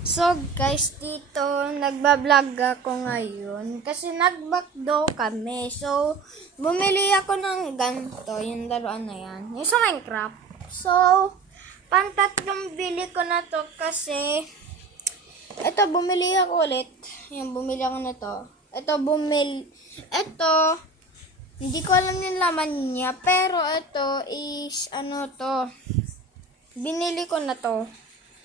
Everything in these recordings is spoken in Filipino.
So guys, dito nagbablog ako ngayon kasi nagbakdo kami. So bumili ako ng ganito, yung laruan na yan, yung sa Minecraft. So pantatlong bili ko na to kasi ito bumili ako ulit. Yung bumili ako na to. Ito hindi ko alam yung laman niya, pero ito is ano to. Binili ko na to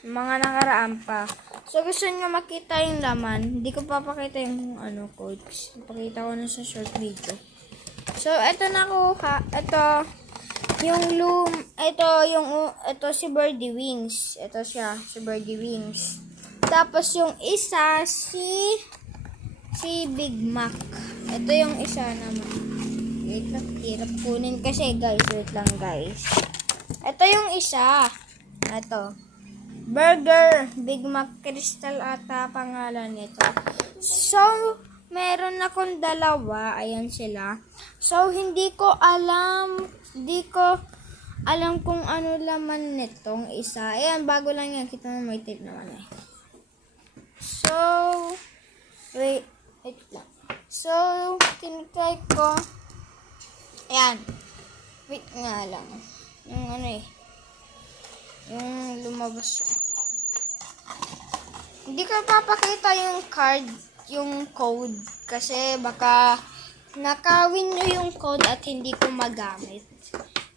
mga nakaraan pa. So, gusto nyo makita yung laman. Hindi ko papakita yung codes. Papakita ko na sa short video. So, ito nakuha. Ito si Birdie Wings. Ito siya, si Birdie Wings. Tapos, yung isa, si Big Mac. Ito yung isa naman. Wait lang, hirap kunin kasi guys. Wait lang guys. Ito yung isa. Ito. Burger, Big Mac Crystal ata pangalan nito. So, meron akong dalawa. Ayan sila. So, hindi ko alam kung ano laman nitong isa. Ayan, bago lang yan. Kita mo may tape naman eh. So, wait lang. So, tinitry ko. Ayan. Wait nga lang. Yung yung lumabas. Hindi ko papakita yung card, yung code. Kasi baka nakawin nyo yung code at hindi ko magamit.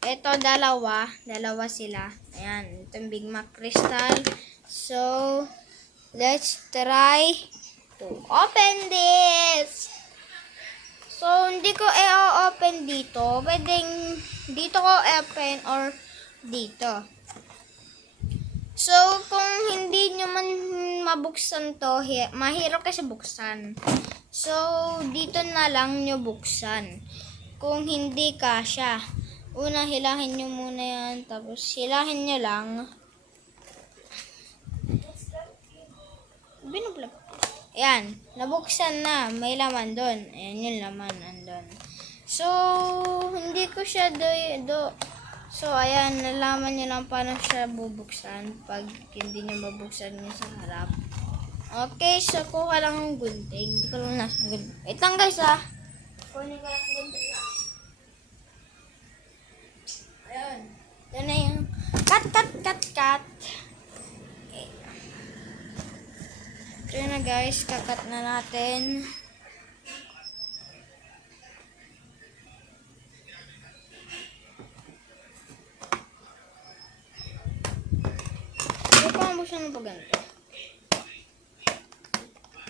Ito, dalawa sila. Ayan, itong Big Mac Crystal. So, let's try to open this. So, hindi ko i-open dito. Pwedeng dito ko open or dito. So, kung hindi nyo man mabuksan to, mahirap kasi buksan. So, dito na lang nyo buksan. Kung hindi kasya. Una, hilahin nyo muna yan. Tapos, hilahin nyo lang. Binublog. Ayan, nabuksan na. May laman doon. Ayan yung laman nandun. So, hindi ko siya So, ayan, nalaman nyo lang paano siya bubuksan pag hindi nyo mabuksan nyo sa harap. Okay, so kuha lang ng gunting. Hindi ko lang nasa gunting. Wait lang guys kunin ko lang ng gunting na. Ayun. Ito na yung cut. Okay. Ito na guys, kakat na natin. Siya ng pagganto.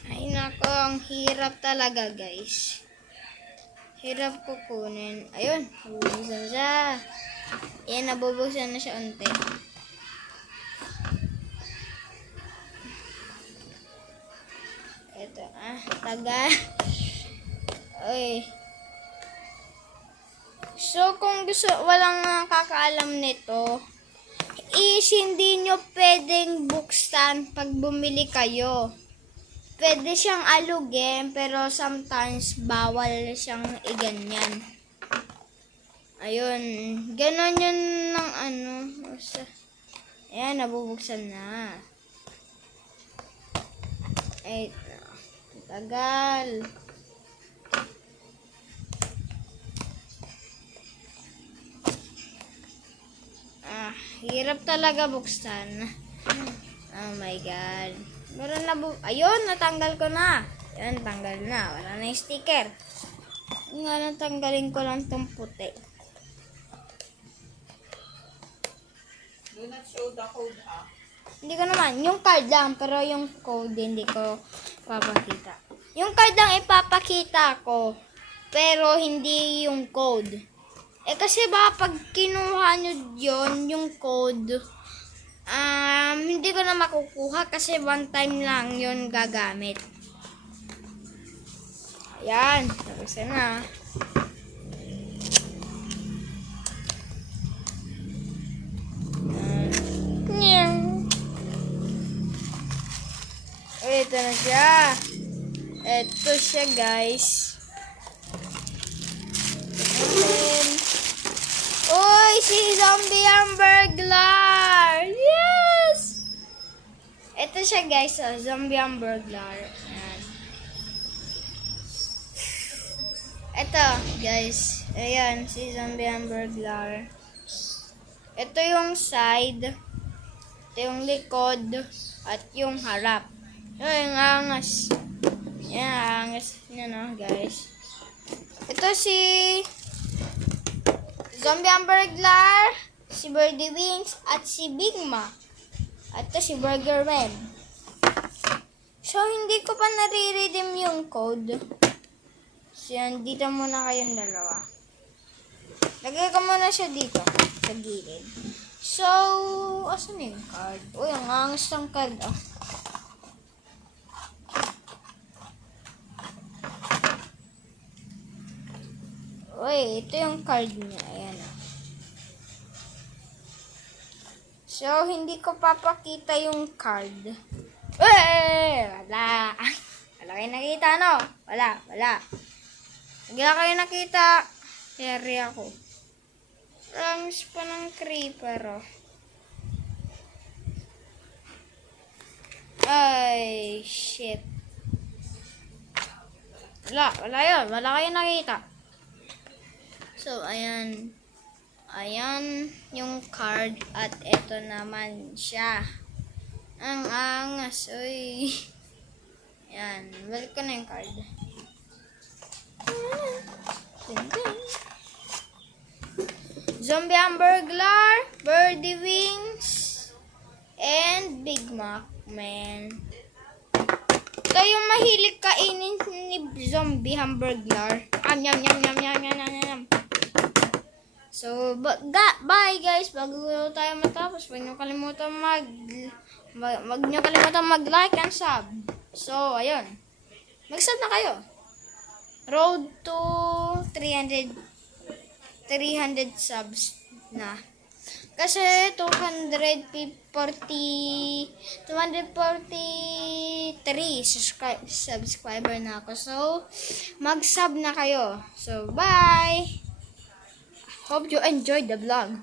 Ay nako, ang hirap talaga guys. Hirap kukunin. Ayun, nabubuksan siya. Ayan, nabubuksan na siya unti. Ito, tagal. Ay. So, kung walang nakakaalam nito, hindi nyo pwedeng buksan pag bumili kayo. Pwede siyang alugin, pero sometimes bawal siyang iganyan. Ayun. Ganon yun ng Ayan, nabubuksan na. Ay, tagal. Hirap talaga buksan. Oh my god. Meron na ayun, natanggal ko na. Ayun, tanggal na. Wala na yung sticker. Nga, natanggalin ko lang itong puti. Do not show the code, ha? Hindi ko naman. Yung card lang, pero yung code hindi ko papakita. Yung card lang ipapakita ko, pero hindi yung code. Kasi pag kinuha nyo yung code, hindi ko na makukuha kasi one time lang yon gagamit. Ayan, tapos na. Ito na siya. Ito siya guys. Uy, si Zombie ang burglar! Yes! Ito siya guys, zombie hamburglar. Ayan. Ito guys, ayan si zombie hamburglar. Ito yung side, ito yung likod, at yung harap. Yung angas. Yan, angas niya no guys. Ito si zombie hamburglar, si Birdie Wings, at si Big Mac. At ito si Burger Red. So, hindi ko pa nare-redeem yung code. So, yan. Dito muna kayong dalawa. Lagay ko muna siya dito. Sa gilid. So, asan na yung card? Uy, ang angas ng card. Oh. Uy, ito yung card niya. Ayan oh. So, hindi ko papakita yung card. Uy! Wala. Wala kayo nakita, no? Wala. Hindi na kayo nakita. Yari ako. Rangs pa ng creeper, oh. Ay, shit. Wala yun. Wala kayo nakita. So, ayan. Ayan yung card at ito naman siya. Ang angas, uy. Ayan, balik ko na yung card. Zombie hamburglar, Birdie Wings, and Big Mac, man. Ito yung mahilig kainin ni zombie hamburglar. Yum, yum, yum, yum, yum, yum, yum. So, bye guys. Bago tayo matapos, huwag niyo kalimutan mag-like and sub. So, ayun. Mag-sub na kayo. Road to 300 subs na. Kasi 243 subscriber na ako. So, mag-sub na kayo. So, bye! Hope you enjoyed the vlog.